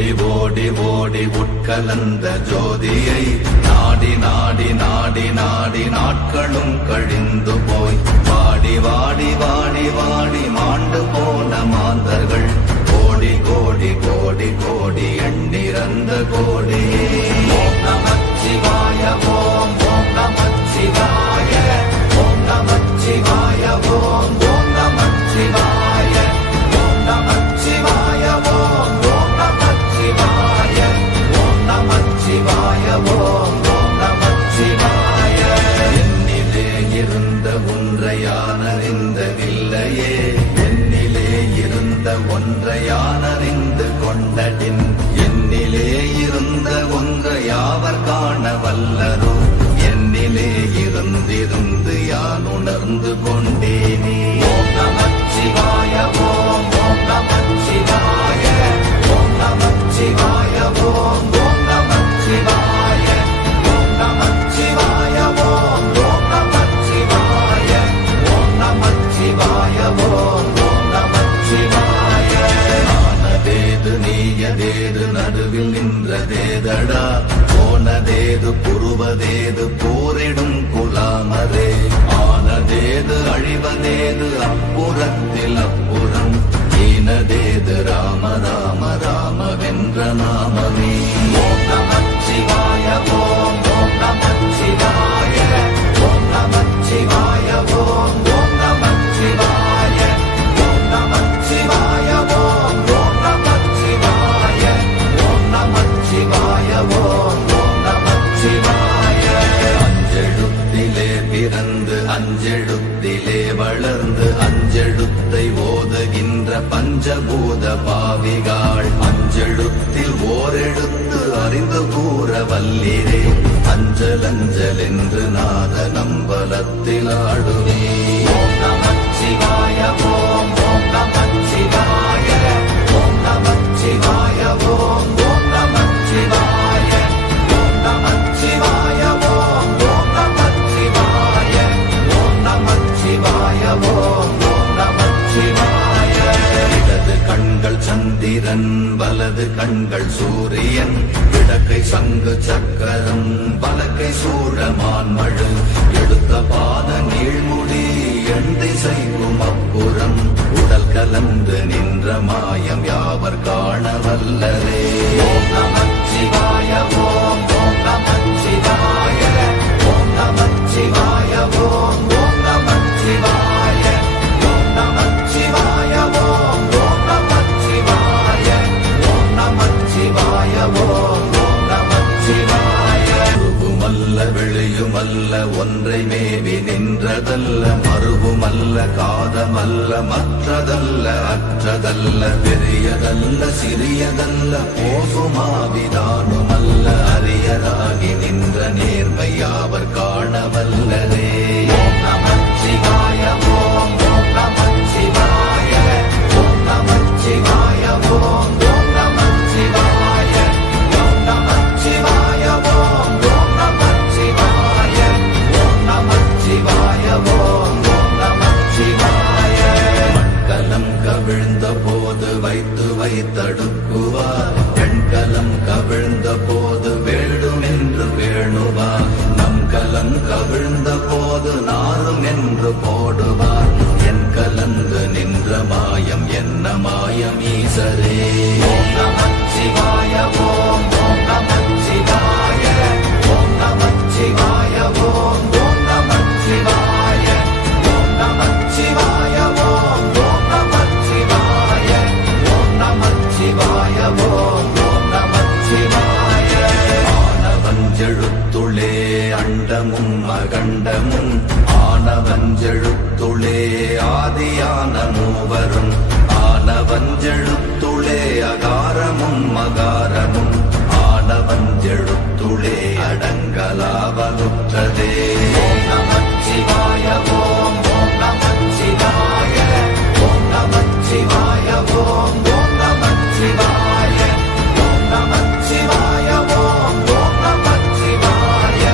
ஓடி ஓடி ஓடி உட்கலந்த ஜோதியை நாடி நாடி நாடி நாடி நாட்களும் கழிந்து போய் வாடி வாடி வாடி வாடி மாண்டு போன மாந்தர்கள் கோடி கோடி கோடி கோடி எண்ணிறந்த கோடி. ஓம் நமச்சிவாய ஓம் ஓம் நமச்சிவாய ஓம் நமச்சிவாய ஓம் ஓம் நமச்சிவாய ஓம் நமச்சிவாய ஓம் ஓம் நமச்சிவாய ஓம் நமச்சிவாய ஓம் ஓம் நமச்சிவாய. என்னிலே இருந்த ஒன்றையானறிந்தவில்லையே என்னிலே இருந்த ஒன்றையானறிந்து கொண்டடின் என்னிலே இருந்த ஒன்றையாவர் காண வல்லரோ என்னிலே இருந்திருந்து யான் உணர்ந்து கொண்டேனே. ஓம் நமச்சிவாய ஓம் ஓம் நமச்சிவாய ஓம் நமச்சிவாய ஓம் ஓம் நமச்சிவாய ஓம் நமச்சிவாய ஓம் ஓம் நமச்சிவாய ஓம் நமச்சிவாய ஓம் ஓம் நமச்சிவாய. ஆனதேது நீயதேது நடுவில் நின்றதேதடா போனதேது புருவதேது போரிடும் குலாமரே ஆனதேது அழிவதேது அப்புறத்தில் அப்புறம் ஈனதேது ராம ராம ராம வென்ற நாமமே. ஓம் நமச்சிவாய ஓம் ஓம் நமச்சிவாய ஓம் நமச்சிவாய ஓம் ஓம் நமச்சிவாய ஓம் நமச்சிவாய ஓம் ஓம் நமச்சிவாய ஓம் நமச்சிவாய ஓம் ஓம் நமச்சிவாய. அஞ்செழுத்திலே பிறந்து அஞ்செழுத்திலே வளர்ந்து அஞ்செழுத்தை ஓதுகின்ற பஞ்சபூத பாவிகாள் அஞ்செழுத்தில் ஓரெழுத்து அறிந்து கூற வல்லிரே அஞ்சல் அஞ்சல் என்று நாத நம்பலத்தில் ஆடுவே. ஓம் நமச்சிவாய ஓம் ஓம் நமச்சிவாய ஓம் நமச்சிவாய ஓம் ஓம் நமச்சிவாய ஓம் நமச்சிவாய ஓம் ஓம் நமச்சிவாய ஓம் நமச்சிவாய ஓம் ஓம் நமச்சிவாய. இடது கண்கள் சந்திரன் வலது கண்கள் சூரியன் இடக்கை சங்கு சக்கரம் வலக்கை சூழமான் மழு எடுத்த பாத நீழ்முடி எண் திசைக்கும் அப்புறம் உடல் கலந்து நின்ற மாயம் யாவர் காண வல்லரே. ஓம் நமச்சிவாய ஓம் ஓம் நமச்சிவாய ஓம் நமச்சிவாய ஓம் ஓம் நமச்சிவாய ஓம் நமச்சிவாய ஓம் ஓம் நமச்சிவாய ஓம் நமச்சிவாய ஓம் ஓம் நமச்சிவாய. உருவுமல்ல வெளியுமல்ல ஒன்றை மேவி நின்றதல்ல மறுவுமல்ல காதமல்ல மற்றதல்ல அற்றதல்ல பெரியதல்ல சிறியதல்ல போகுமாவிதானுமல்ல அரியராகி நின்ற நேர்மையாவர் காண வல்லரே. ஓம் நமச்சிவாய ஓம் ஓம் நமச்சிவாய ஓம் நமச்சிவாய ஓம் ஓம் நமச்சிவாய ஓம் நமச்சிவாய ஓம் ஓம் நமச்சிவாய ஓம் நமச்சிவாய ஓம் ஓம் நமச்சிவாய. மட்கலம் கவிழ்ந்த போது வைத்து வைத்தடுக்குவார் பெண்கலம் கவிழ்ந்த போது வேடும் என்று வேணுவார் நம் கலம் கவிழ்ந்த போது நாரும் என்று போடுவார் என் கலந்து நின்ற மாயம் என்ன மாயம் ஈசரே. ஓம் நமச்சிவாய ஓம் ஓம் நமச்சிவாய ஓம் நமச்சிவாய ஓம் ஓம் நமச்சிவாய ஓம் நமச்சிவாய ஓம் ஓம் நமச்சிவாய ஓம் நமச்சிவாய ஓம் ஓம் நமச்சிவாய. ஆனவஞ்செழுத்துளே அண்டமும் அகண்டமும் ஆனவஞ்செழுத்துளே ஆதியான மூவரும் ஆனவஞ்செழுத்துளே அகாரமும் மகாரமும் ஆனவஞ்செழுத்துளே அடங்கலாவலுற்றதே. ஓம் நமச்சிவாய ஓம் ஓம் நமச்சிவாய ஓம் நமச்சிவாய ஓம் ஓம் நமச்சிவாய ஓம் நமச்சிவாய ஓம் ஓம் நமச்சிவாய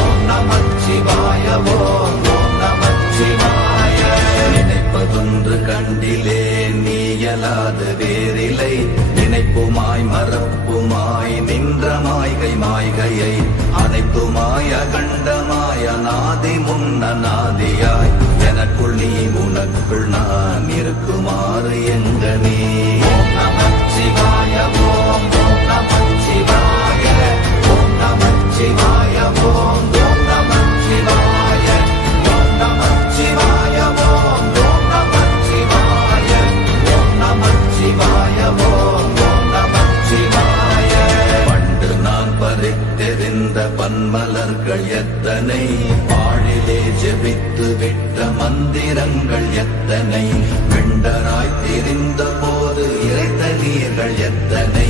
ஓம் நமச்சிவாய ஓம் ஓம் நமச்சிவாய. நினைப்பதொன்று கண்டிலே நீயலாது வேறில்லை நினைப்புமாய் மறப்பு முத்துமாய கண்டமாய நாதி முன்ன நாதியாய் எனக்குள் நீ உனக்குள் நான் இருக்குமாறு எங்கனே ஓம் நமச்சிவாய ஓம் ஓம் நமச்சிவாய ஓம் நமச்சிவாய ஓம் ஓம் நமச்சிவாய ஓம் நமச்சிவாய ஓம் ஓம் நமச்சிவாய ஓம் நமச்சிவாய ஓம் ஓம் நமச்சிவாய பண்டு நான் பறித்தெறிந்த பன்மலர்கள் எத்தனை பாழிலே ஜெபித்து விட்ட மந்திரங்கள் எத்தனை வெண்டராய் திரிந்த போது இறைத்த நீர்கள் எத்தனை